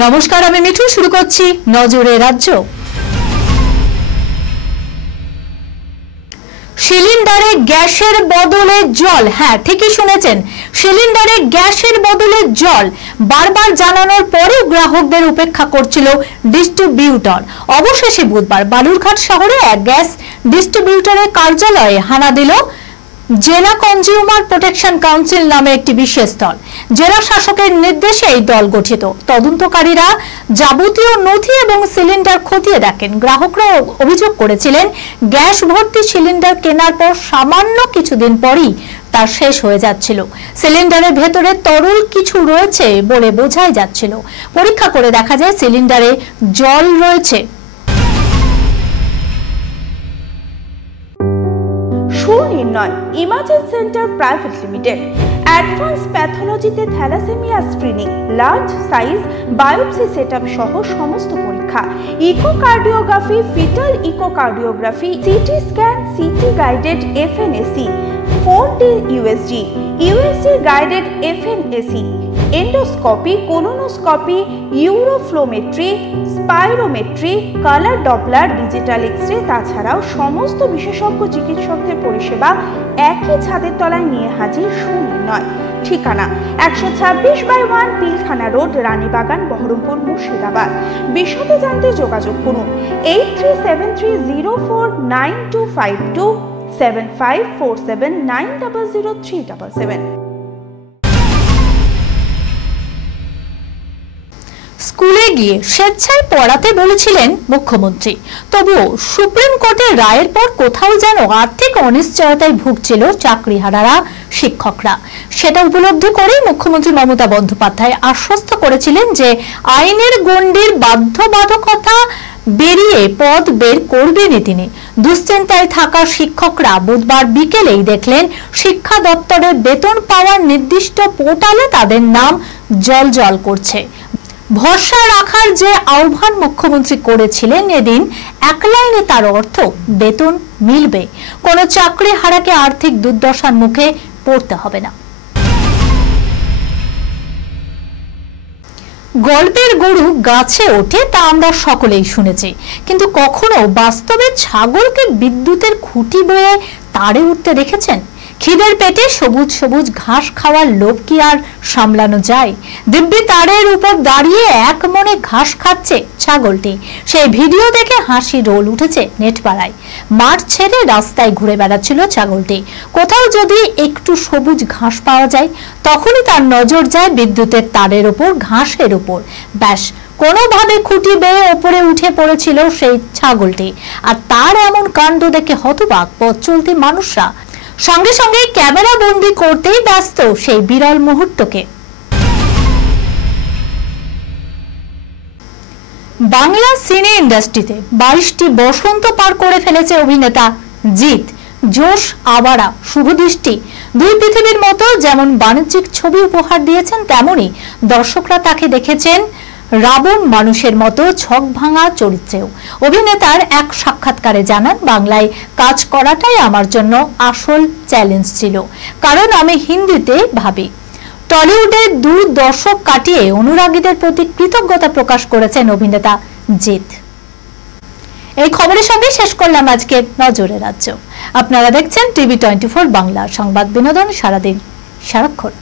নমস্কার, আমি মিঠু। শুরু করছি নজরে রাজ্য। সিলিন্ডারে গ্যাসের বদলে জল। হ্যাঁ, ঠিকই শুনেছেন, সিলিন্ডারে গ্যাসের বদলে জল বারবার জানানোর পরেও গ্রাহকদের উপেক্ষা করছিল ডিস্ট্রিবিউটর। অবশেষে বুধবার বালুরঘাট শহরে এক গ্যাস ডিস্ট্রিবিউটরের কার্যালয়ে হানা দিল জেলা কনজিউমার প্রোটেকশন কাউন্সিল নামে একটি বিশেষ দল। জেলা শাসকের নির্দেশে এই দল গঠিত। তদন্তকারীরা যাবতীয় নথি এবং সিলিন্ডার খতিয়ে দেখেন। গ্রাহকরা অভিযোগ করেছিলেন, গ্যাস ভর্তি সিলিন্ডার কেনার পর সামান্য কিছুদিন পরই তা শেষ হয়ে যাচ্ছিল। সিলিন্ডারের ভেতরে তরল কিছু রয়েছে বলে বোঝাই যাচ্ছিল। পরীক্ষা করে দেখা যায় সিলিন্ডারে জল রয়েছে। সুনির্ণয় imaging centre private limited advance প্যাথোলজিতে thalassemia screening, large size biopsy setup সহ সমস্ত পরীক্ষা, echocardiography, foetal echocardiography, CT scan, CT guided FNAC, 4D USG guided FNAC, endoscopy, colonoscopy, uroflowmetry, spirometry, colour Doppler, digital X-ray, তাছাড়াও সমস্ত বিশেষজ্ঞ চিকিৎসকদের পরিষেবা একই ছাদের তলায় নিয়ে হাজির সুনির্ণয়। ঠিকানা 126/1 পিলখানা রোড, রানীবাগান, বহরমপুর, মুর্শিদাবাদ। বিশদে জানতে যোগাযোগ করুন 8373049252 7547900377। স্কুলে গিয়ে স্বেচ্ছায় পড়াতে বলেছিলেন মুখ্যমন্ত্রী। তবুও সুপ্রিম কোর্টের রায়ের পর কোথাও যেন আর্থিক অনিশ্চয়তায় ভুগছিল চাকরিহারারা, শিক্ষকরা। সেটা উপলব্ধি করে মুখ্যমন্ত্রী মমতা বন্দ্যোপাধ্যায় আশ্বস্ত করেছিলেন যে আইনের গণ্ডির বাধ্যবাধকতা বেরিয়ে পদ বের করবেনই তিনি। দুশ্চিন্তায় থাকা শিক্ষকরা বুধবার বিকেলেই দেখলেন শিক্ষা দপ্তরের বেতন পাওয়ার নির্দিষ্ট পোর্টালে তাদের নাম জ্বলজ্বল করছে। ভরসা রাখার যে আহ্বান মুখ্যমন্ত্রী করেছিলেন এদিন, এক লাইনে তার অর্থ বেতন মিলবে। কোনো চাকরি হারাকে আর্থিক দুর্দশার মুখে পড়তে হবে না। গল্পের গরু গাছে ওঠে, তা আমরা সকলেই শুনেছি, কিন্তু কখনো বাস্তবে ছাগলকে বিদ্যুতের খুঁটি বয়ে তারে উঠতে দেখেছেন? খিদের পেটে সবুজ সবুজ ঘাস খাওয়ার লোভ কি আর সামলানো যায়? দিব্যি তারের উপর দাঁড়িয়ে এক মনে ঘাস খাচ্ছে ছাগলটি। সেই ভিডিও দেখে হাসি রোল উঠেছে নেটপাড়ায়। মাঠ ছেড়ে রাস্তায় ঘুরে বেড়াচ্ছিল ছাগলটি। কোথাও যদি একটু সবুজ ঘাস পাওয়া যায়, তখনই তার নজর যায় বিদ্যুতের তারের উপর, ঘাসের উপর। ব্যাস, কোনোভাবে খুঁটি বেয়ে ওপরে উঠে পড়েছিল সেই ছাগলটি। আর তার এমন কাণ্ড দেখে হতবাক পথ চলতি মানুষরা। সঙ্গে সঙ্গে ক্যামেরা বন্দি করতেই ব্যস্ত সেই বিরল মুহূর্তকে। বাংলা সিনে ইন্ডাস্ট্রিতে 22টি বসন্ত পার করে ফেলেছে অভিনেতা জিৎ। জোশ, আবারা, শুভদৃষ্টি, দুই পৃথিবীর মতো যেমন বাণিজ্যিক ছবি উপহার দিয়েছেন, তেমনি দর্শকরা তাকে দেখেছেন রাবণ মানুষের মতো ছক ভাঙা চরিত্রেও। অভিনেতার এক সাক্ষাৎকারে জানান, বাংলায় কাজ করাটাই আমার জন্য আসল চ্যালেঞ্জ ছিল, কারণ আমি হিন্দিতে ভাবি। টলিউডে 2 দশক কাটিয়ে অনুরাগীদের প্রতি কৃতজ্ঞতা প্রকাশ করেছেন অভিনেতা জিৎ। এই খবরের সঙ্গে শেষ করলাম আজকে নজরে রাজ্য। আপনারা দেখছেন টিভি 24 বাংলা, সংবাদ বিনোদন সারাদিন সারাক্ষণ।